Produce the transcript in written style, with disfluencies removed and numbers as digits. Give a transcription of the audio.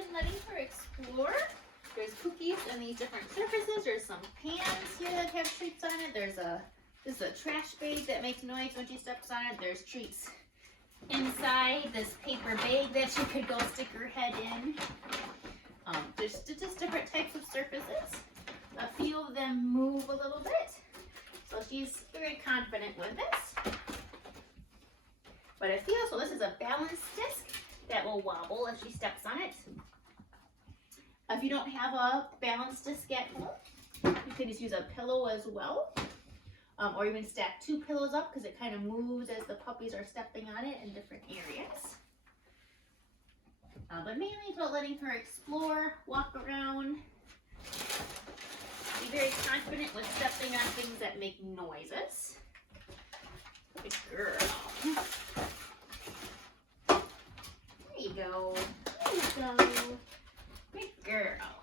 and letting her explore. There's cookies and these different surfaces. There's some pans here that have treats on it. This is a trash bag that makes noise when she steps on it. There's treats inside this paper bag that she could go stick her head in. There's just different types of surfaces. A few of them move a little bit. So she's very confident with this. But so this is a balance disc that will wobble if she steps on it. If you don't have a balance disc at home, you can just use a pillow as well. Or even stack 2 pillows up because it kind of moves as the puppies are stepping on it in different areas. But mainly it's about letting her explore, walk around, be very confident with stepping on things that make noises. Good girl. There you go. There you go. Good girl.